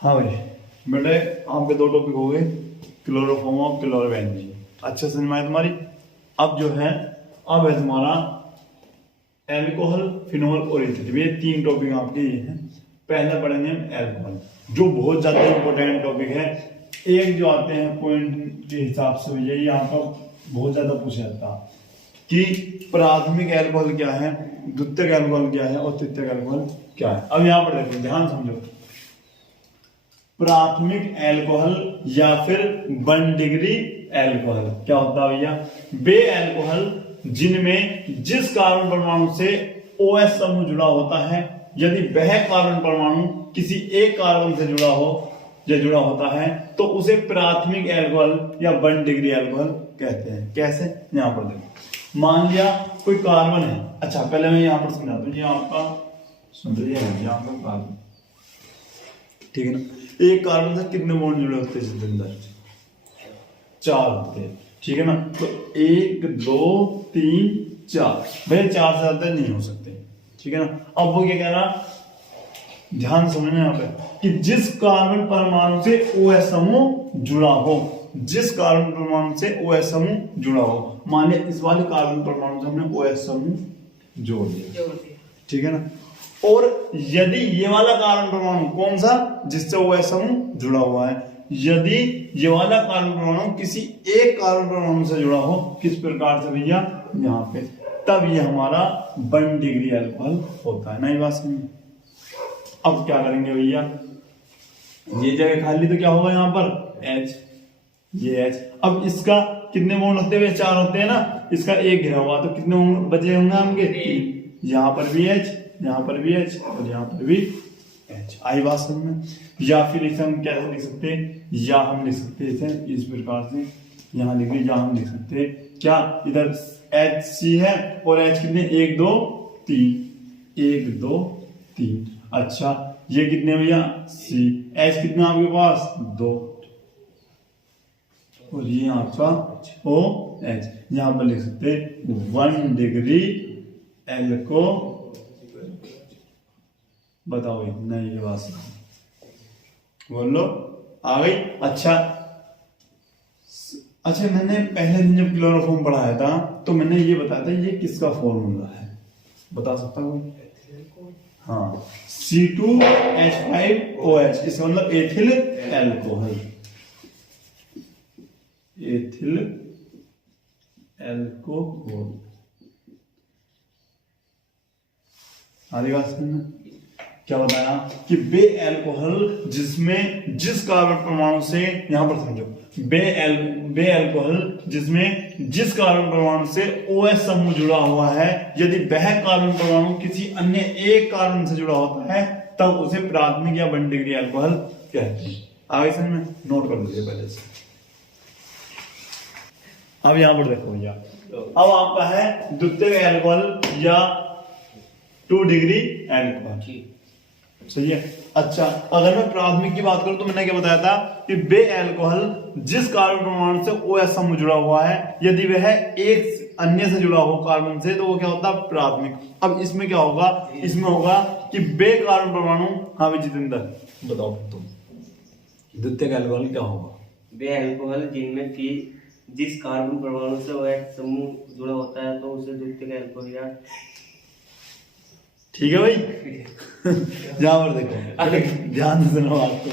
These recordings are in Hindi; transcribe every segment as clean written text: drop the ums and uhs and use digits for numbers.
हाँ भाई बेटे, आपके दो टॉपिक हो गए, क्लोरोफॉर्म ऑफ क्लोरोबेंजीन। अच्छा समझ में आया तुम्हारी। अब जो है, अब है तुम्हारा एल्कोहल, फिनोल और एथिल। ये तीन टॉपिक आपके ये हैं। पहले पढ़ेंगे हम एल्कोहल, जो बहुत ज्यादा इंपॉर्टेंट टॉपिक है। एक जो आते हैं पॉइंट के हिसाब से भैया, यहाँ पर बहुत ज्यादा पूछा जाता है कि प्राथमिक एल्कोहल क्या है, द्वितीयक एल्कोहल क्या है और तृतीयक एल्कोहल क्या है। अब यहाँ पर देखो, ध्यान समझो। प्राथमिक एल्कोहल या फिर 1 डिग्री एल्कोहल क्या होता है भैया? वे एल्कोहल जिनमें जिस कार्बन परमाणु से OH समूह जुड़ा होता है, यदि वह कार्बन परमाणु किसी एक कार्बन से जुड़ा हो या जुड़ा होता है तो उसे प्राथमिक एल्कोहल या 1 डिग्री एल्कोहल कहते हैं। कैसे? यहां पर देखो, मान लिया कोई कार्बन है। अच्छा पहले मैं यहां पर समझा दूं, ये आपका सुन रही है, यहां पर कार्बन, ठीक है ना। एक कार्बन से कितने बॉन्ड जुड़े होते हैं इसके अंदर? 4 होते हैं, ठीक है ना। तो 1 2 3 4, भैया 4 से ज्यादा नहीं हो सकते, ठीक है ना। अब वो क्या कह रहा, ध्यान समझना यहाँ पे, कि जिस कार्बन परमाणु से OH समूह जुड़ा हो, जिस कार्बन परमाणु से OH समूह जुड़ा हो, मान लिया इस वाले कार्बन परमाणु से हमने OH समूह जोड़ दिया, ठीक है ना। और यदि ये वाला कार्बन परमाणु कौन सा, जिससे OH समूह जुड़ा हुआ है, यदि ये वाला कार्बन परमाणु किसी एक कार्बन परमाणु से जुड़ा हो, किस प्रकार से भैया? यहाँ पे, तब ये हमारा 1 डिग्री एल्कोहल होता है। नई बात समझ। अब क्या करेंगे भैया, ये जगह खाली तो क्या होगा यहाँ पर? H, ये H। अब इसका कितने बॉन्ड होते हैं? 4 होते हैं ना। इसका एक घिरा हुआ, तो कितने बचे होंगे हमके? 3। यहाँ पर भी H, यहाँ पर भी H और यहाँ पर भी H। आई बात समझ में? या फिर इसे हम कैसे लिख सकते हैं, या हम लिख सकते हैं इसे इस प्रकार से, यहाँ लिख, या हम लिख सकते हैं क्या, इधर HC है और H कितने? 1 2 3, 1 2 3। अच्छा ये कितने भैया? C। H कितने आपके पास? 2। और ये आपका OH। यहाँ पर लिख सकते 1 डिग्री एल्को, बताओ नहीं ये बात बोलो, आ गई। अच्छा मैंने पहले दिन जब क्लोरोफॉर्म पढ़ाया था तो मैंने ये बताया था ये किसका फॉर्मूला है, बता सकता हूँ? हाँ, C2H5OH, इसका मतलब एथिल एल्कोहल, एथिल एल्कोहल। आगे बात समझना, क्या बताया कि वे एल्कोहल जिसमें जिस कार्बन परमाणु से, यहां पर समझो, वे एल्कोहल जिसमें जिस कार्बन परमाणु से OH समूह जुड़ा हुआ है, यदि वह कार्बन परमाणु किसी अन्य एक कार्बन से जुड़ा होता है तब उसे प्राथमिक या 1 डिग्री एल्कोहल कहते हैं। आगे समझ में, नोट कर लीजिए पहले से। अब यहां पर देखो भैया, अब आपका है द्वितीयक एल्कोहल या 2 डिग्री एल्कोहल, सही है। अच्छा अगर मैं प्राथमिक की बात करूं तो मैंने क्या बताया था कि वे एल्कोहल जिस कार्बन परमाणु से OH समूह जुड़ा हुआ है, यदि वह एक अन्य से जुड़ा हो कार्बन से, तो वो क्या होता है? प्राथमिक। अब इसमें क्या होगा? इसमें होगा कि वे कार्बन परमाणु, हाँ भाई जितेंद्र बताओ तुम, द्वितीयक एल्कोहल क्या होगा? वे एल्कोहल जिनमें कि जिस कार्बन परमाणु से OH समूह जुड़ा होता है तो उसे द्वितीयक एल्कोहल या, ठीक है भाई। यहां पर देखो, ध्यान से सुनो आपको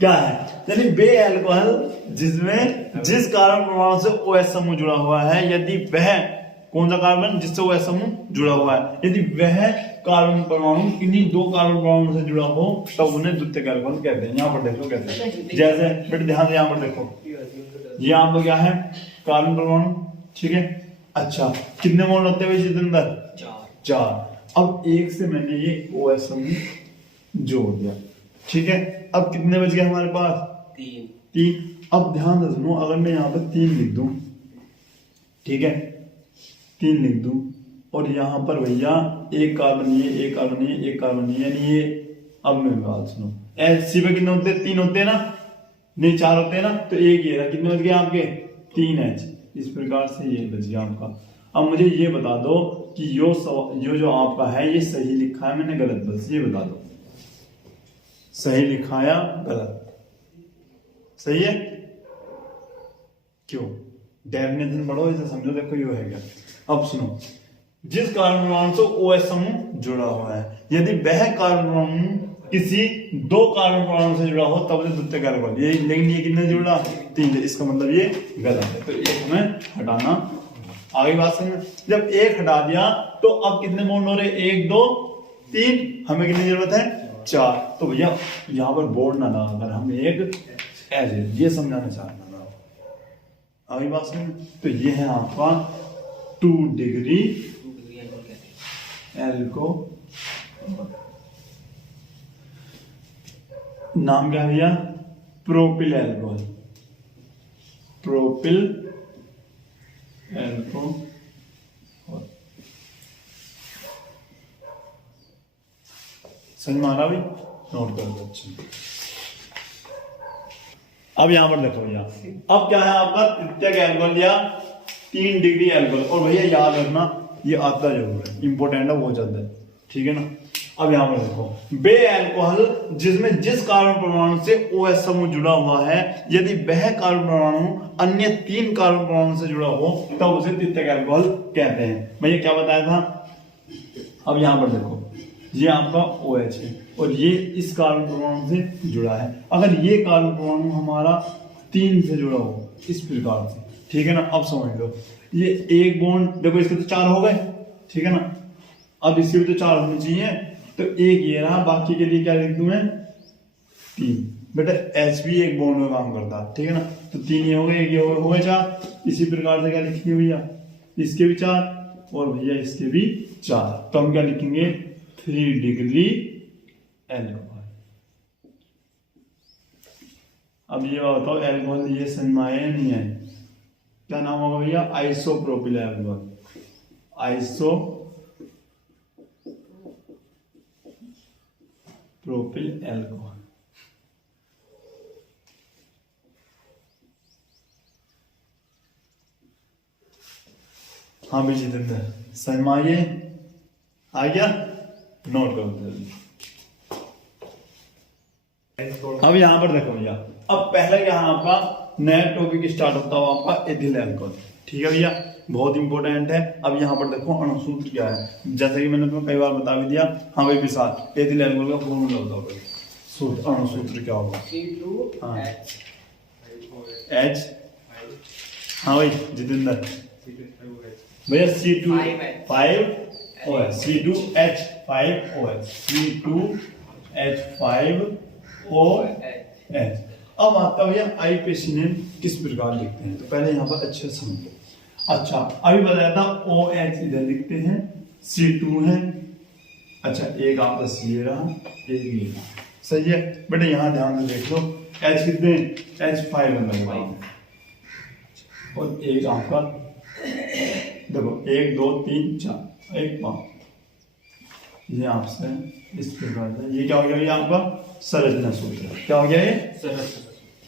क्या है, यानी वे एल्कोहल जिसमें जिस कार्बन परमाणु से OH समूह जुड़ा हुआ है, यदि वह, कौन सा कार्बन जिससे OH समूह जुड़ा हुआ है, यदि वह कार्बन परमाणु किन्हीं 2 कार्बन परमाणु से जुड़ा हो तब उन्हें द्वितीयक एल्कोहल कहते हैं। यहाँ पर देखो कैसे, जैसे बेटे ध्यान से, यहाँ पर देखो, यहाँ पर क्या है? कार्बन परमाणु, ठीक है। अच्छा कितने बॉन्ड होते हैं इसके अंदर? 4। अब एक से मैंने ये OH समूह जोड़ दिया, ठीक है। अब कितने बच गए हमारे पास? 3। अब ध्यान से सुनो, अगर मैं यहाँ पर 3 लिख दूं, ठीक है, 3 लिख दूं, और यहाँ पर भैया एक कार्बन ये, एक कार्बन ये, एक कार्बन ये, यानी ये, अब मेरी बात सुनो, HC पे कितने होते हैं? 3 होते हैं ना, नहीं 4 होते हैं ना, तो एक ये रहा, कितने बच गए आपके? 3H। इस प्रकार से ये बच गया आपका। अब मुझे ये बता दो कि जो आपका है ये सही लिखा है मैंने गलत, बस ये बता दो। सही लिखा या गलत? सही है। क्यों? डेफिनेशन पढ़ो, इसे समझो। देखो ये है क्या। अब सुनो, जिस कार्बन परमाणु से OH समूह जुड़ा हुआ है, यदि वह कार्बन परमाणु किसी दो कार्बन परमाणु से जुड़ा हो तब उसे द्वितीयक एल्कोहल। ये लेकिन ये कितने जुड़ा? 3। इसका मतलब ये गलत है, तो एक हमें हटाना। आगे बात समझ। जब एक हटा दिया तो अब कितने बॉन्ड हो रहे? 1 2 3। हमें कितनी जरूरत है? 4। तो भैया यहाँ पर बॉन्ड ना लगाकर हम एक एज, ये समझाना चाहना। आगे बात समझ। तो ये है आपका 2 डिग्री एल्कोहल। नाम क्या भैया? Propyl alcohol. Propyl alcohol. समझ में आ रहा भाई? नोट कर लो अच्छे। अब यहां पर देखो भैया, अब क्या है आपका? तृतीयक एल्कोहल या 3 डिग्री एल्कोहल। और भैया याद रखना, ये आता जरूर है, इंपॉर्टेंट है, बहुत ज्यादा है, ठीक है ना। अब यहां पर देखो, वे एल्कोहल जिसमें जिस कार्बन परमाणु से OH समूह जुड़ा हुआ है, यदि वह कार्बन परमाणु अन्य 3 कार्बन परमाणु से जुड़ा हो तब उसे तृतीयक एल्कोहल कहते हैं। भैया क्या बताया था? अब यहां पर देखो, ये आपका OH है और ये इस कार्बन परमाणु से जुड़ा है। अगर ये कार्बन परमाणु हमारा 3 से जुड़ा हो इस प्रकार से, ठीक है ना। अब समझ लो, ये एक बॉन्ड देखो, इसके तो 4 हो गए, ठीक है ना। अब इसके भी तो 4 होने चाहिए, तो एक ये रहा, बाकी के लिए क्या लिख दूं मैं? 3। बेटा H भी एक बॉन्ड में काम करता है, ठीक है ना। तो 3 ये हो गए, एक ये हो गए 4। इसी प्रकार से क्या लिखेंगे भैया? इसके भी 4 और भैया इसके भी 4। तो हम क्या लिखेंगे? 3 डिग्री एल्कोहल। अब ये बताओ, एल्कोहल ये समझ में आया या नहीं है? क्या नाम होगा भैया? Isopropyl alcohol. Isopropyl alcohol. हाँ भाई जितेंद्र, समझ में आ गया? नोट करो जल्दी। अब यहां पर देखो भैया, अब पहले यहाँ आपका नया टॉपिक स्टार्ट होता है आपका एथिल एल्कोहल, ठीक है भैया, बहुत इंपॉर्टेंट है। अब यहाँ पर देखो अणुसूत्र क्या है, जैसे कि मैंने तुम्हें कई बार बता भी दिया। हाँ भाई विशाल, एथिल एल्कोहल का फॉर्मूला होता है, सूत्र अणुसूत्र क्या होगा? हाँ H। हाँ भाई जितेंद्र भैया C2H5OH, C2H5OH, C2H5OH। अब आता भैया आईपेसिनेम किस प्रकार लिखते हैं, तो पहले यहाँ पर अच्छे से समझो। अच्छा अभी बताया था OH इधर लिखते हैं, C2 है, अच्छा एक आपका C रहा, एक ये रहा, सही है बेटा। यहाँ ध्यान से देख लो, H कितने? H5 लगा और एक आपका देखो 1 2 3 4 1 5, ये आपसे इस प्रकार से। ये क्या हो गया? ये आपका संरचना सूत्र क्या हो गया? ये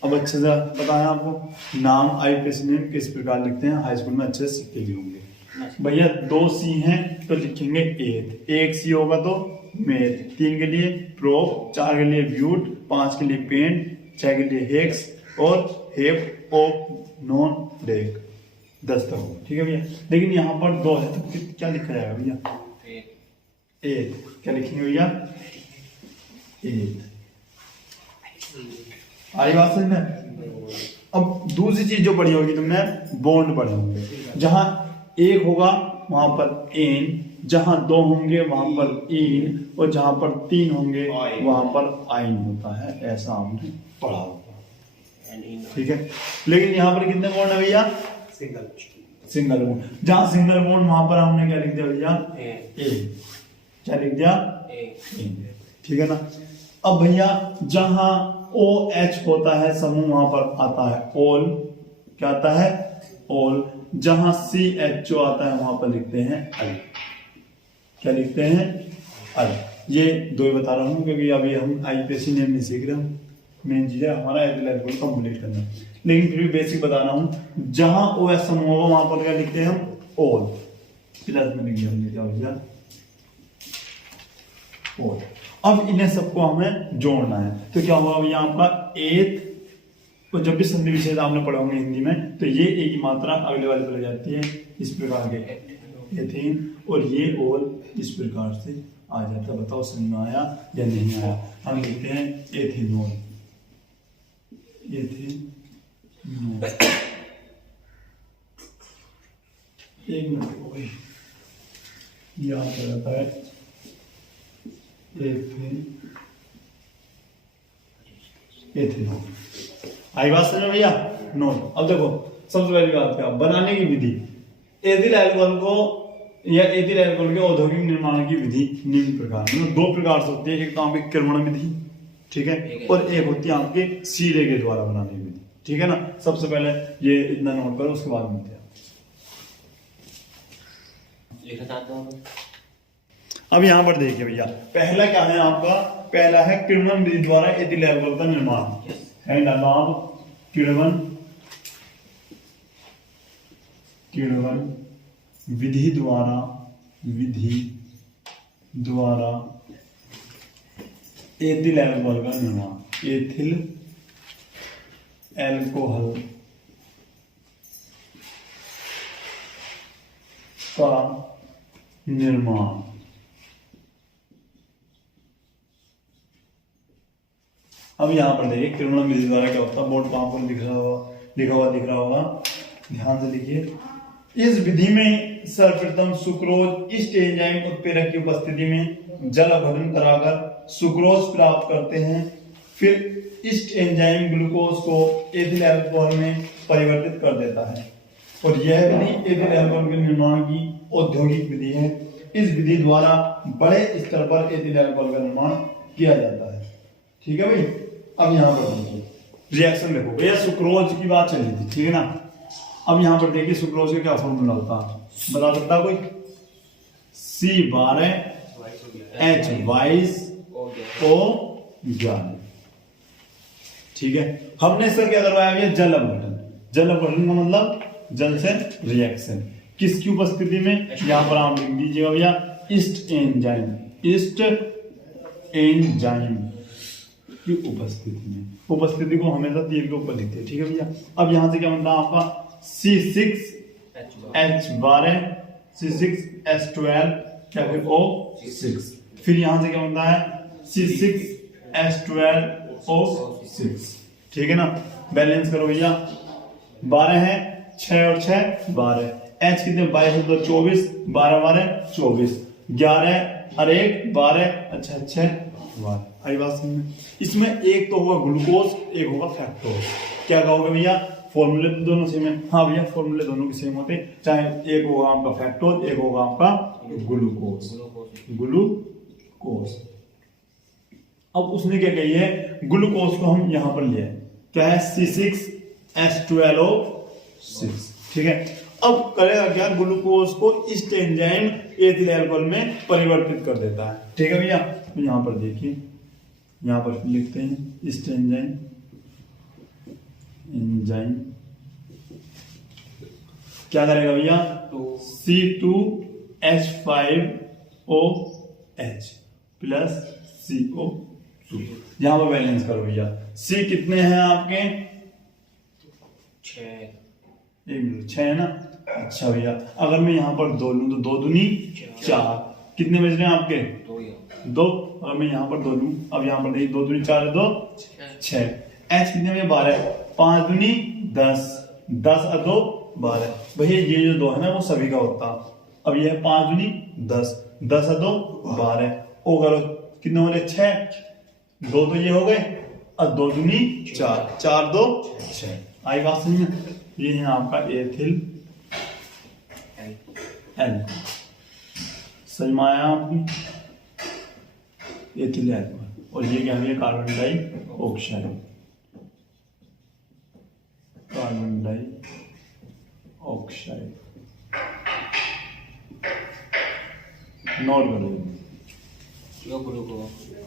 अब अच्छे से पता है आपको। नाम आईपेसिनेम किस प्रकार लिखते हैं, हाई स्कूल में अच्छे से सीखे भी होंगे भैया। 2 C हैं तो लिखेंगे एथ, 1 C होगा तो मेथ, 3 के लिए प्रोप, 4 के लिए ब्यूट, 5 के लिए पेंट, 6 के लिए हेक्स और हेप ऑफ नॉन डेक 10 तक हो, ठीक है भैया। लेकिन यहाँ पर 2 है तो क्या लिखा जाएगा भैया? एथ। क्या लिखेंगे भैया? एथ। आई बात समझ में? अब दूसरी चीज जो पढ़ी होगी तुमने, बॉन्ड पढ़े होंगे। जहां 1 होगा वहां पर एन, जहां 2 होंगे वहां पर इन, और जहां पर 3 होंगे वहां पर आइन होता है, ऐसा हमने पढ़ा होगा, ठीक है। लेकिन यहाँ पर कितने बॉन्ड है भैया? Single bond. जहां सिंगल बॉन्ड वहां पर हमने क्या लिख दिया भैया? ए। क्या लिख दिया? ए, ठीक है ना। अब भैया जहां OH होता है समूह वहां पर आता है ऑल, क्या आता है? ऑल। जहां CHO आता है वहां पर लिखते हैं अल, क्या लिखते हैं? अल। ये 2 ही बता रहा हूं क्योंकि अभी हम आईपेसिनेम नहीं सीख रहे, मेन चीज है हमारा एथिल एल्कोहल कंप्लीट करना, लेकिन फिर भी बेसिक बता रहा हूं। जहां OH समूह होगा वहां पर क्या लिखते हैं हम? ऑल। प्लस में लिख दिया हमने क्या भैया? ऑल। अब इन्हें सबको हमें जोड़ना है, तो क्या होगा भैया आपका एथ, तो जब भी संधि विच्छेद आपने पढ़ा होंगे हिंदी में, तो ये एक ही मात्रा अगले वाले पर जाती है इस प्रकार के एथेन, और ये और इस प्रकार से आ जाता है। बताओ समझ में आया या नहीं आया? हम लिखते हैं एथेनॉल, एथेनॉल। एक मिनट हो गई, यहाँ पर आता है एथेनॉल। आई बात समझ में भैया? नोट। अब देखो सबसे पहली बात क्या, बनाने की विधि। एथिल अल्कोहल को या एथिल अल्कोहल के औद्योगिक निर्माण की विधि निम्न प्रकार, मतलब दो प्रकार से होती है, एक तो आपकी किण्वन विधि, ठीक है, और एक होती है आपके सीरे के द्वारा बनाने की विधि, ठीक है ना। सबसे पहले ये इतना नोट करो, उसके बाद मिलते हैं। अब यहाँ पर देखिए भैया, पहला क्या है आपका, पहला है किण्वन विधि द्वारा एथिल अल्कोहल का निर्माण है ना। किण्वन विधि द्वारा एथिल अल्कोहल का निर्माण, एथिल अल्कोहल का निर्माण। अब यहां पर देखिए किण्वन विधि द्वारा क्या होता है, बोर्ड पर आपको दिख रहा होगा, ध्यान से लिखिए। इस विधि में सर्वप्रथम सुक्रोज इस्ट एंजाइम उत्प्रेरक की उपस्थिति में जल अपघटन कराकर सुक्रोज प्राप्त करते हैं। फिर इस्ट एंजाइम ग्लूकोज को एथिल अल्कोहल में परिवर्तित कर देता है, और यह विधि एथिल अल्कोहल के निर्माण की औद्योगिक विधि है। इस विधि द्वारा बड़े स्तर पर एथिल अल्कोहल का निर्माण किया जाता है, ठीक है भाई। अब यहाँ पर देखिए रिएक्शन देखो भैया, सुक्रोज की बात चली थी, ठीक है ना। अब यहाँ पर देखिए सुक्रोज का क्या फॉर्मूला होता है, बता सकता कोई? C12H22O11, ठीक है। हमने इसका क्या करवाया भैया, जल अपघटन। जल अपघटन का मतलब जल से रिएक्शन, किसकी उपस्थिति में, यहाँ पर आप लिख दीजिएगा भैया ईस्ट एंजाइम, ईस्ट एंजाइम की उपस्थिति में। उपस्थिति को हमेशा तीर के ऊपर लिखते हैं, ठीक है भैया। अब यहाँ से क्या बनता है आपका C6H12, C6H12 क्या फिर O6, फिर यहाँ से क्या बनता है C6H12O6, ठीक है ना। बैलेंस करो भैया, 12 है, 6 और 6 12, H कितने 22 और 24, 12 12 24, 11 और 1 12, अच्छा 6 12। आई बात समझ में? इसमें एक तो होगा ग्लूकोज, एक होगा फ्रक्टोज। क्या कहोगे भैया, फॉर्मूले तो दोनों सेम है। हाँ भैया फॉर्मूले दोनों के सेम होते, चाहे एक होगा आपका फ्रक्टोज, एक होगा आपका ग्लूकोज। अब उसने क्या कही है, ग्लूकोज को हम यहां पर लिए, क्या है C6H12O6, ठीक है। अब करेगा क्या, ग्लूकोज को ईस्ट एंजाइम एथिल अल्कोहल में परिवर्तित कर देता है, ठीक है भैया। तो यहां पर देखिए, यहां पर लिखते हैं ईस्ट एंजाइम क्या करेगा भैया, C2H5OH प्लस CO2। यहां पर बैलेंस करो भैया, C कितने हैं आपके, 6 है ना। अच्छा भैया अगर मैं यहाँ पर 2 लूं तो 2 दूनी 4, कितने बज रहे हैं आपके 2। अगर मैं यहाँ पर 2 लूं, अब यहाँ पर देखिए 2 दूनी 4 2 6, H कितने में 12, 5 दूनी 10, 10 और 2 12। भैया ये जो 2 है ना वो सभी का होता, अब ये है 5 दूनी 10, 10 और 2 12, ओ करो कितने हो रहे 6, 2 तो ये हो गए और 2 दूनी 4, 4 2 6। आई बात समझ में? ये है आपका एथिल अल्कोहल, समझ में आया आपकी, एथिल अल्कोहल। और ये क्या है, carbon dioxide, carbon dioxide. Note कर लो,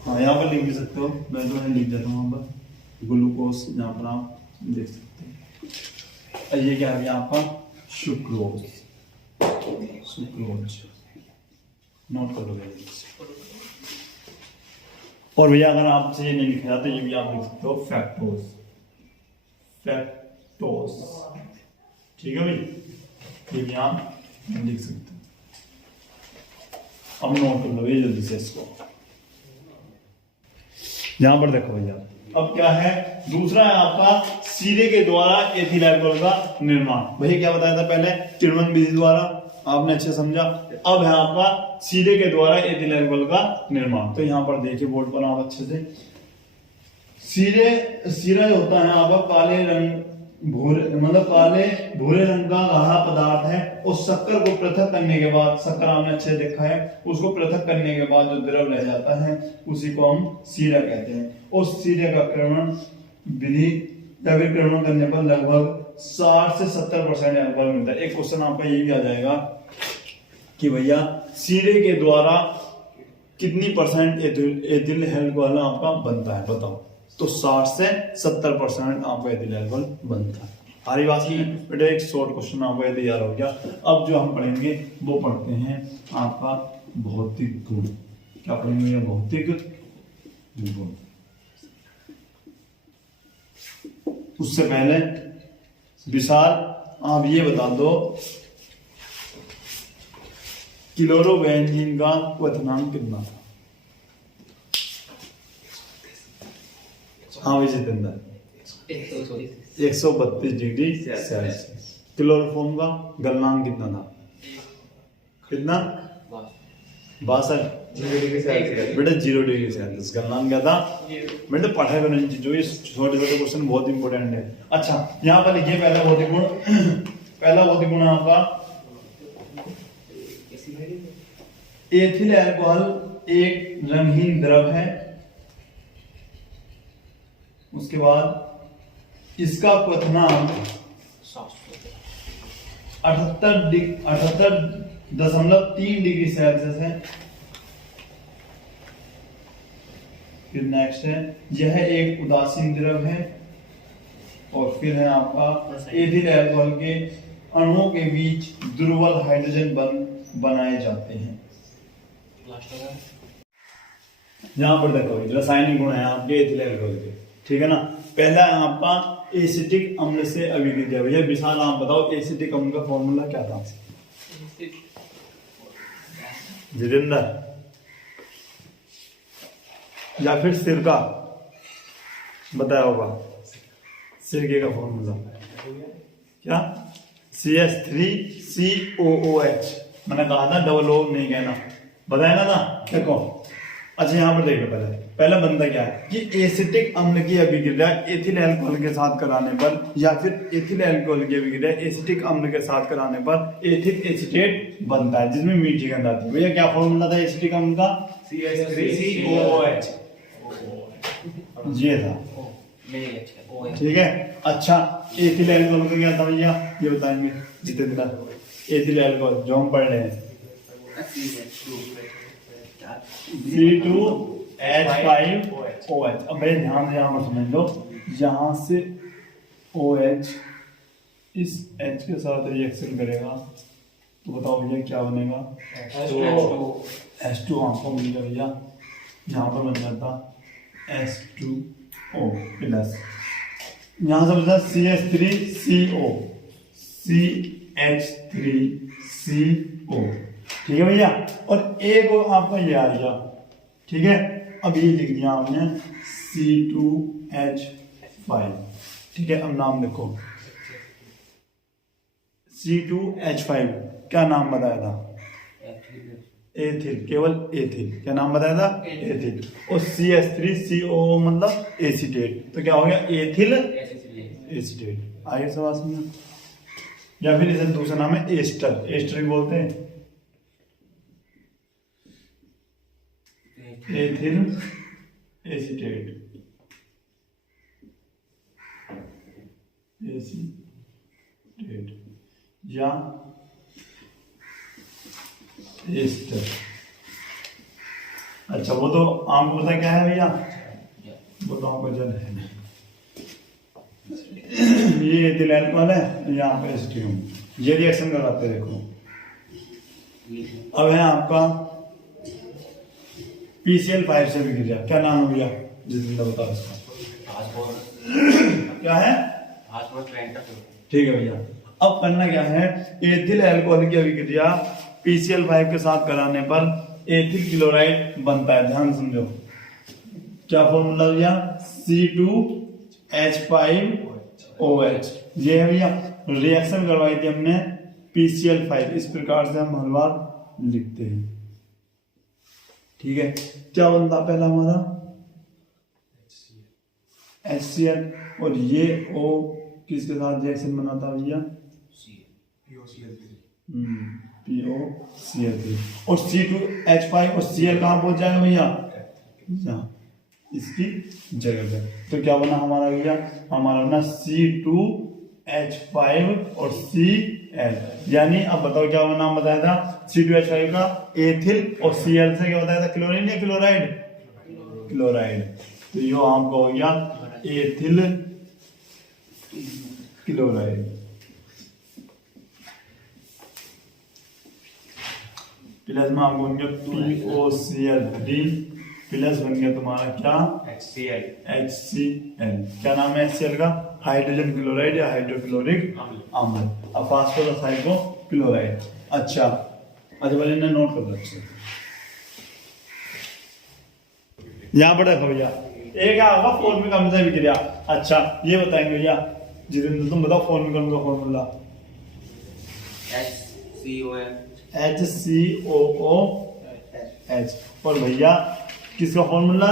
हाँ यहाँ पर लिख भी सकते हो, मैं तो लिख देता हूँ वहां पर ग्लूकोज, यहाँ पर आप देख सकते हैं। ये क्या है आपका सुक्रोज, सुक्रोज नोट कर लो। और भैया अगर आपसे ये नहीं लिखा जाता, ये भी आप लिख सकते हो फैक्टोस, फैक्टोस, ठीक है भाई, ये भी आप लिख सकते हो। अब नोट कर लो ये जल्दी से इसको, यहां पर देखो भैया। अब क्या है, दूसरा है आपका सीरे के द्वारा एथिल अल्कोहल का निर्माण। भैया क्या बताया था पहले, किण्वन विधि द्वारा, आपने अच्छे समझा। अब है आपका सीरे के द्वारा एथिल अल्कोहल का निर्माण। तो यहाँ पर देखिए बोर्ड पर आप अच्छे से, सीरा जो होता है आपका काले रंग भूरे मतलब काले भूरे रंग का गाढ़ा पदार्थ है। उस शक्कर को पृथक करने के बाद, शक्कर आपने अच्छे से देखा है, उसको पृथक करने के बाद जो द्रव रह जाता है उसी को हम सीरा कहते हैं। उस सीरे का किण्वन विधि या फिर किण्वन करने पर लगभग 60 से 70% अल्कोहल मिलता है। एक क्वेश्चन आपका ये भी आ जाएगा कि भैया सीरे के द्वारा कितनी परसेंट एथिल अल्कोहल आपका बनता है, बताओ। तो 60 से 70% आपका एथिल अल्कोहल बनता है। हमारी बात की बेटा, एक शॉर्ट क्वेश्चन आपका तैयार हो गया। अब जो हम पढ़ेंगे वो पढ़ते हैं आपका भौतिक गुण। क्या पढ़ेंगे, भौतिक गुण। उससे पहले विशाल आप ये बता दो, क्लोरोबेंजीन का क्वथनांक कितना था? हाँ भाई जितेंद्र, 132 डिग्री सेल्सियस। क्लोरोफॉर्म का गलनांक कितना था? कितना? 62 बेटा, 0 डिग्री सेल्सियस। गलनांक क्या था बेटा? पढ़ा करो इन चीजों, ये छोटे छोटे क्वेश्चन बहुत इंपॉर्टेंट है। अच्छा यहाँ पर लिखिए पहला भौतिक गुण। पहला भौतिक गुण आपका एथिल अल्कोहल एक रंगहीन द्रव है। उसके बाद इसका क्वथनांक 78.3 डिग्री सेल्सियस है। फिर नेक्स्ट है, यह एक उदासीन द्रव है। और फिर है आपका एथिल अल्कोहल के अणुओं के बीच दुर्बल हाइड्रोजन बंध बनाए जाते हैं। यहां पर देखो रासायनिक गुण है आपके एथिल अल्कोहल के, ठीक है ना। पहला है आपका एसिटिक अम्ल से अभिक्रिया। भैया विशाल आप बताओ, एसिटिक अम्ल का फॉर्मूला क्या था? जितेंद्र या फिर सिरका बताया होगा, सिरके का फॉर्मूला क्या? CH3COOH। मैंने कहा था डबल ओ नहीं कहना, बताया ना था। देखो अच्छा यहाँ पर देखो, पहला बंदा क्या है कि एसिटिक अम्ल की अभिक्रिया एथिल अल्कोहल के साथ कराने पर, या फिर एथिल अल्कोहल की अभिक्रिया एसिटिक अम्ल के साथ कराने पर एथिल एसीटेट बनता है, जिसमें मीठी गंध आती है। भैया क्या फॉर्मूला था एसिटिक अम्ल का? CH3COOH। ये था, ठीक है। अच्छा एथिल अल्कोहल का क्या था भैया, ये बताएंगे जितेंद्र। एथिल अल्कोहल जो हम पढ़ रहे हैं C2H5OH। अब भाई ध्यान से यहाँ समझ लो, यहाँ से OH इस H के साथ रिएक्शन करेगा तो बताओ भैया क्या बनेगा? H2 आपको मिलेगा भैया, यहाँ पर बन जाता H2O प्लस, यहाँ से बचा CH3CO, CH3CO, ठीक है भैया। और एक और आपका ये आ गया, ठीक है। अब ये लिख दिया आपने C2H5, ठीक है। अब नाम देखो C2H5, क्या नाम बताया था? एथिल, केवल एथिल। क्या नाम बताया था? एथिल। और CH3CO मतलब एसीटेट, तो क्या हो गया? Ethyl acetate. आगे सवाल समझो। या फिर इसे दूसरा नाम है एस्टर, एस्टर भी बोलते हैं। एथिल एसीटेट, एसीटेट या एस्टर। अच्छा वो तो आपको पता क्या है भैया, वो तो आपको जल है। ये एथिल अल्कोहल है, यहाँ पे एसिटियम, ये रिएक्शन करवाते देखो। अब है आपका PCl5 से भी गिर जाए, क्या नाम है भैया जितेंद्र बताओ इसका क्या है? ठीक है भैया। अब करना क्या है, एथिल अल्कोहल की अभिक्रिया PCl5 के साथ कराने पर एथिल क्लोराइड बनता है। ध्यान समझो, क्या फॉर्मूला भैया? C2H5OH। ये है भैया, रिएक्शन करवाई थी हमने PCl5, इस प्रकार से हम हर बार लिखते हैं। ठीक है, क्या बनता पहला हमारा? HCl, और ये O किसके साथ रिएक्शन बनाता भैया? POCl3, और C2H5 और Cl कहाँ पहुंच जाएगा भैया? यहाँ इसकी जगह पे। तो क्या बना हमारा भैया? हमारा बना C2H5 और Cl। यानी अब बताओ क्या नाम बताया था? C2H5 का एथिल, और Cl से क्या बताया था? क्लोरीन या क्लोराइड? क्लोराइड। तो यो आपका हो गया एथिल क्लोराइड। प्लस में आपको बन गया POCl3, प्लस बन गया तुम्हारा क्या? HCl। क्या नाम है HCl का? हाइड्रोजन क्लोराइड या हाइड्रोक्लोरिक अम्ल। अब फास्फोरस हाइड्रोक्लोराइड। अच्छा वाले ने नोट कर रखा, यहाँ पर देखो भैया, एक होगा फॉर्मिक अम्ल से अभिक्रिया। अच्छा ये बताएंगे भैया जितेंद्र, तुम बताओ फॉर्मिक अम्ल का फॉर्मूला? HCOOH। और भैया किसका फॉर्मूला?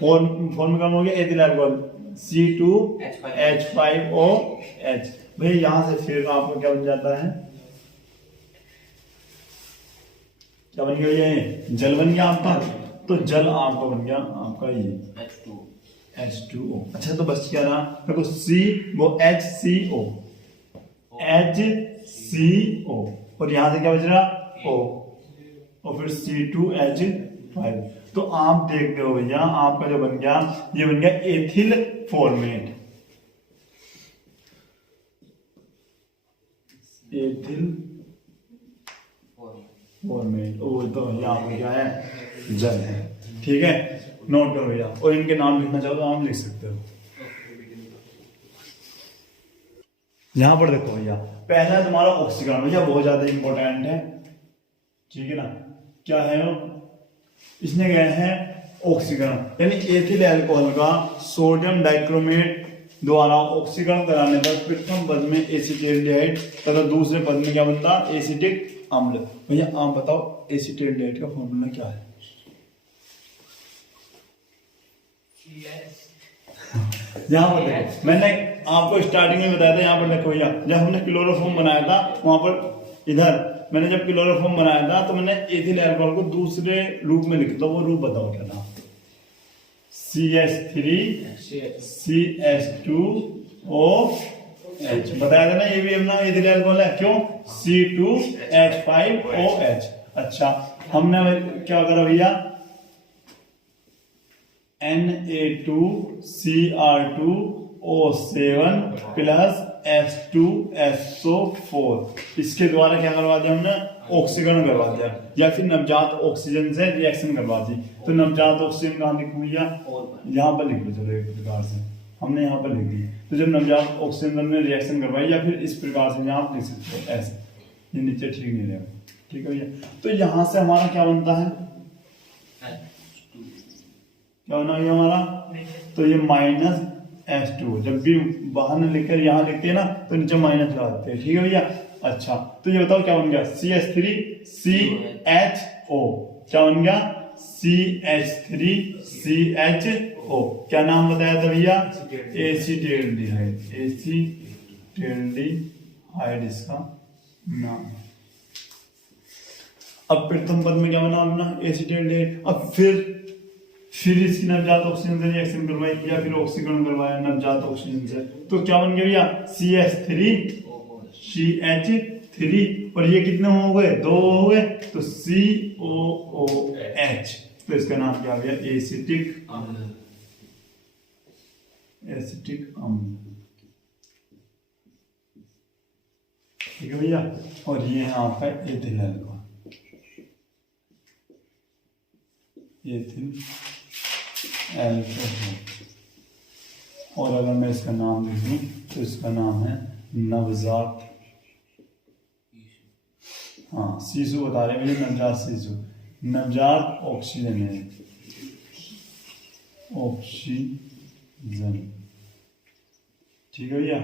फॉर्मूला हो गया एथिल अल्कोहल, C2H5OH। भैया यहां से फिर आपको क्या बन जाता है? क्या बन गया ये? जल बन गया आपका। तो जल आपका बन गया आपका ये H2O। अच्छा तो बच क्या रहा? देखो C वो HCO, और यहां से क्या बच रहा? O, और फिर C2H5। तो आप देखते हो भैया आपका जो बन गया, ये बन गया एथिल फॉर्मेट। एथिल फॉर्मेट, ओ तो यहाँ पे क्या है? जल है। ठीक है, नोट करो भैया, और इनके नाम लिखना चाहो तो आप लिख सकते हो। यहां पर देखो भैया, पहला तुम्हारा ऑक्सीकरण भैया बहुत ज्यादा इंपॉर्टेंट है। ठीक है ना, क्या है वो? इसने गए हैं ऑक्सीकरण, यानी एथिल अल्कोहल का सोडियम डाइक्रोमेट द्वारा ऑक्सीकरण कराने पर प्रथम पद में एसिटेल्डिहाइड तथा दूसरे पद में क्या बनता? एसिटिक अम्ल। भैया आप बताओ एसिटेल्डिहाइड का फॉर्मूला क्या है? यहाँ पर देखो, मैंने आपको स्टार्टिंग में बताया था। यहाँ पर देखो भैया, जब हमने क्लोरोफॉर्म बनाया था वहां पर, इधर मैंने जब क्लोरोफॉर्म बनाया था तो मैंने एथिल अल्कोहल को दूसरे रूप में लिखा था। वो रूप बताओ क्या था? CH3CH2OH बताया था ना, ये भी अपना एथिल अल्कोहल है। क्यों? C2H5OH। अच्छा हमने क्या करा भैया? Na2Cr2O7 प्लस H2SO4, इसके द्वारा क्या करवा दिया हमने? ऑक्सीकरण करवा दिया, या फिर नवजात ऑक्सीजन से रिएक्शन करवा दी। तो नवजात ऑक्सीजन कहाँ लिखूं भैया? यहाँ पर लिख लो। चलो एक प्रकार से हमने यहाँ पर लिख दी। तो जब नवजात ऑक्सीजन में रिएक्शन करवाई, या फिर इस प्रकार से यहाँ लिख सकते हो ऐसे, ये नीचे ठीक नहीं रहेगा। ठीक है भैया, तो यहाँ से हमारा क्या बनता है? क्या बना ये हमारा? तो ये -H2, जब भी बाहर में लिखकर यहाँ लिखते हैं ना तो नीचे माइनस लगाते हैं। ठीक है भैया। अच्छा तो ये बताओ क्या बन गया? CH3CHO। क्या बन गया? CH3CHO। क्या नाम बताया था भैया? एसिटेल्डिहाइड। एसिटेल्डिहाइड इसका नाम। अब प्रथम पद में क्या बना अपना? एसिटेल्डिहाइड। अब फिर इसकी नवजात ऑक्सीजन से रिएक्शन करवाई, या फिर ऑक्सीकरण करवाया नवजात ऑक्सीजन से, तो क्या बन गया भैया? CH3, और ये कितने हो गए? 2 हो गए, तो COOH। तो इसका नाम क्या गया? एसिटिक अम्ल। एसिटिक अम्ल। ठीक है भैया, और ये है आपका एथिल अल्कोहल। Ethyl alcohol. और अगर मैं इसका नाम लिखूं तो इसका नाम है नवजात, हाँ शिशु बता रहे मुझे, नवजात शिशु, नवजात ऑक्सीजन है, ऑक्सीजन, ठीक है भैया,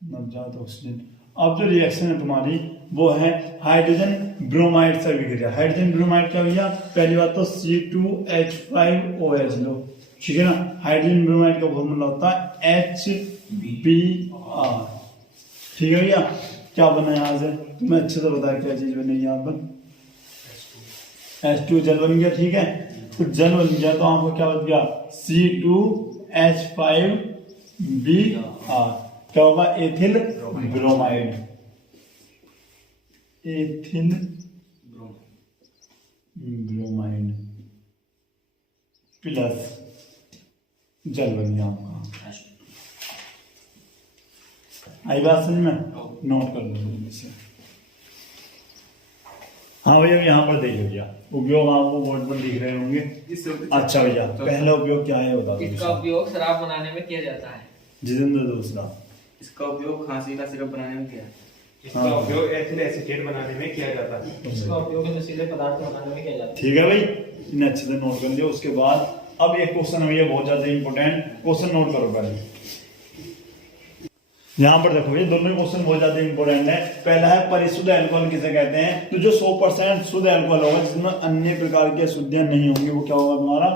नवजात ऑक्सीजन। अब जो रिएक्शन है तुम्हारी वो है हाइड्रोजन ब्रोमाइड से अभिक्रिया। हाइड्रोजन ब्रोमाइड क्या भैया, पहली बात तो C2H5OH लो, ठीक है ना। हाइड्रोजन ब्रोमाइड का फॉर्मूला होता है HBr, ठीक है भैया। क्या बना यहाँ से तुम्हें अच्छे से बताया क्या चीज बनेगी यहाँ पर, H2 जल बन गया, ठीक है। तो जल बन गया तो आपको क्या बच गया, C2H5Br, क्या होगा, ethyl bromide, ethyl bromide plus जल बन गया आपका। आई बात समझ में, नोट कर लो इसे। हाँ भैया यहाँ पर देखिए भैया, उपयोग आपको बोर्ड पर दिख रहे होंगे। अच्छा भैया पहला उपयोग क्या है बता दो। इसका उपयोग शराब बनाने में किया जाता है। जितेंद्र दूसरा, इसका उपयोग खांसी का सिरप बनाने में किया जाता है। इसका उपयोग एथिल एसीटेट बनाने में किया जाता है। इसका उपयोग नशीले पदार्थ बनाने में किया जाता है। ठीक है भाई, इन्हें अच्छे से नोट कर लिया। उसके बाद अब एक क्वेश्चन है भैया बहुत ज्यादा इंपॉर्टेंट क्वेश्चन, नोट करो पहले। यहाँ पर देखो ये दोनों क्वेश्चन बहुत ज्यादा इंपॉर्टेंट है। पहला है परिशुद्ध अल्कोहल किसे कहते हैं, तो जो 100% शुद्ध अल्कोहल होगा जिसमें अन्य प्रकार की अशुद्धियां नहीं होंगी वो क्या होगा तुम्हारा,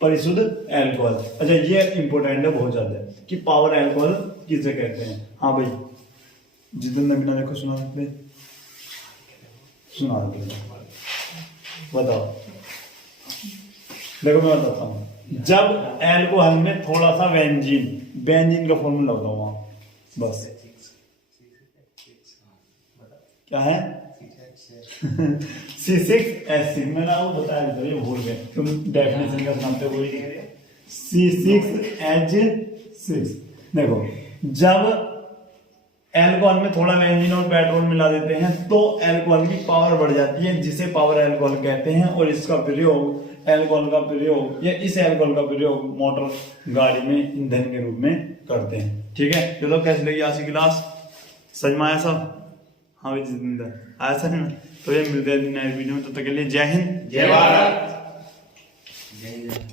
परिशुद्ध अल्कोहल। अच्छा ये इंपॉर्टेंट है बहुत ज्यादा कि पावर अल्कोहल किसे कहते हैं। हाँ भाई जितेंद्र बिना देखो सुना सकते, सुना बताओ। देखो मैं बताता हूँ, जब अल्कोहल में थोड़ा सा बेंजीन का फॉर्मूला बताऊंगा बस, क्या है C6H6, मैंने आपको बताया था, ये भूल गए तुम, डेफिनेशन का सुनाते हो C6H6। देखो जब अल्कोहल में थोड़ा बेंजीन और पेट्रोल मिला देते हैं तो अल्कोहल की पावर बढ़ जाती है, जिसे पावर अल्कोहल कहते हैं। और इसका प्रयोग, अल्कोहल का प्रयोग या इस अल्कोहल का प्रयोग मोटर गाड़ी में ईंधन के रूप में करते हैं। ठीक है, चलो कैसे लगी आज की क्लास, समझ में आया सब? हाँ भाई जितेंद्र आया समझ में? तो ये मिलते हैं नए वीडियो में, तब तक के लिए जय हिंद जय भारत। जय हिंद।